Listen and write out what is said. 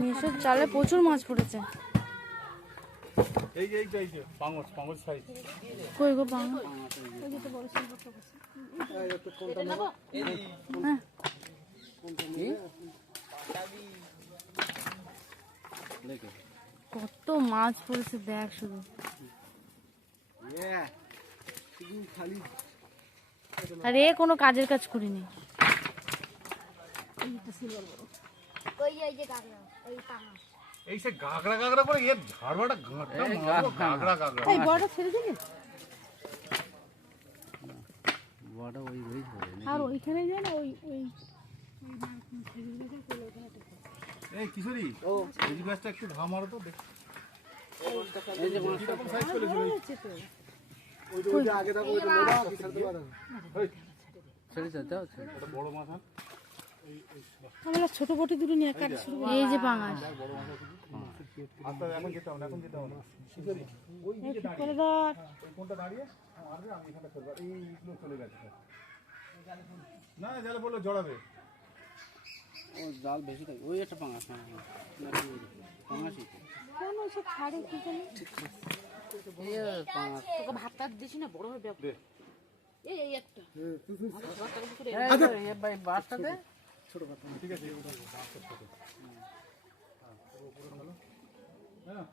মেশোর জালে প্রচুর মাছ পড়েছে। এই যে পাঙস সাইজ কই গো পাঙস? কত মাছ পড়েছে দেখ শুধু। আরে কোনো কাজের কাজ করিনি। এই সে গাগড়া করে এর ঝাড়বাটা গাগড়া এই বড়টা ছেড়ে দিলি? বড়টা ওই ধরে আর ওইখানে যায় না ওই এই কিশোরী এই মাছটা একটু ঘা মারো তো দেখ। এই যে মাছটা কোন সাইজ করে ওই যে আগে থাকো ওই লোড়া কি ছাড়তে পারে না। ছেড়ে দাও এটা বড় মাছ না আমরা ছোট বটি দুটো নিয়ে কাট শুরু করি। এই যে পাঙাশ বড় মাছ আছে আচ্ছা এখন যেতে হবে না কিশোরী ওই দিকে করে দাঁড়িয়ে ধর। ওই কোনটা দাঁড়িয়ে মারবে আমি এখানে করব এইগুলো চলে গেছে না জালে বললে জড়াবে। ও জাল বেশি থাকে ওই একটা পাঙাশ পাঙাশই কেন এসব ছাড়ে কি জানি? এই পাঙাশ তোকে ভাত টাত দিছি না বড় হবে এই একটা এই ভাই বাসটাতে ছোট কথা ঠিক আছে ছোট হ্যাঁ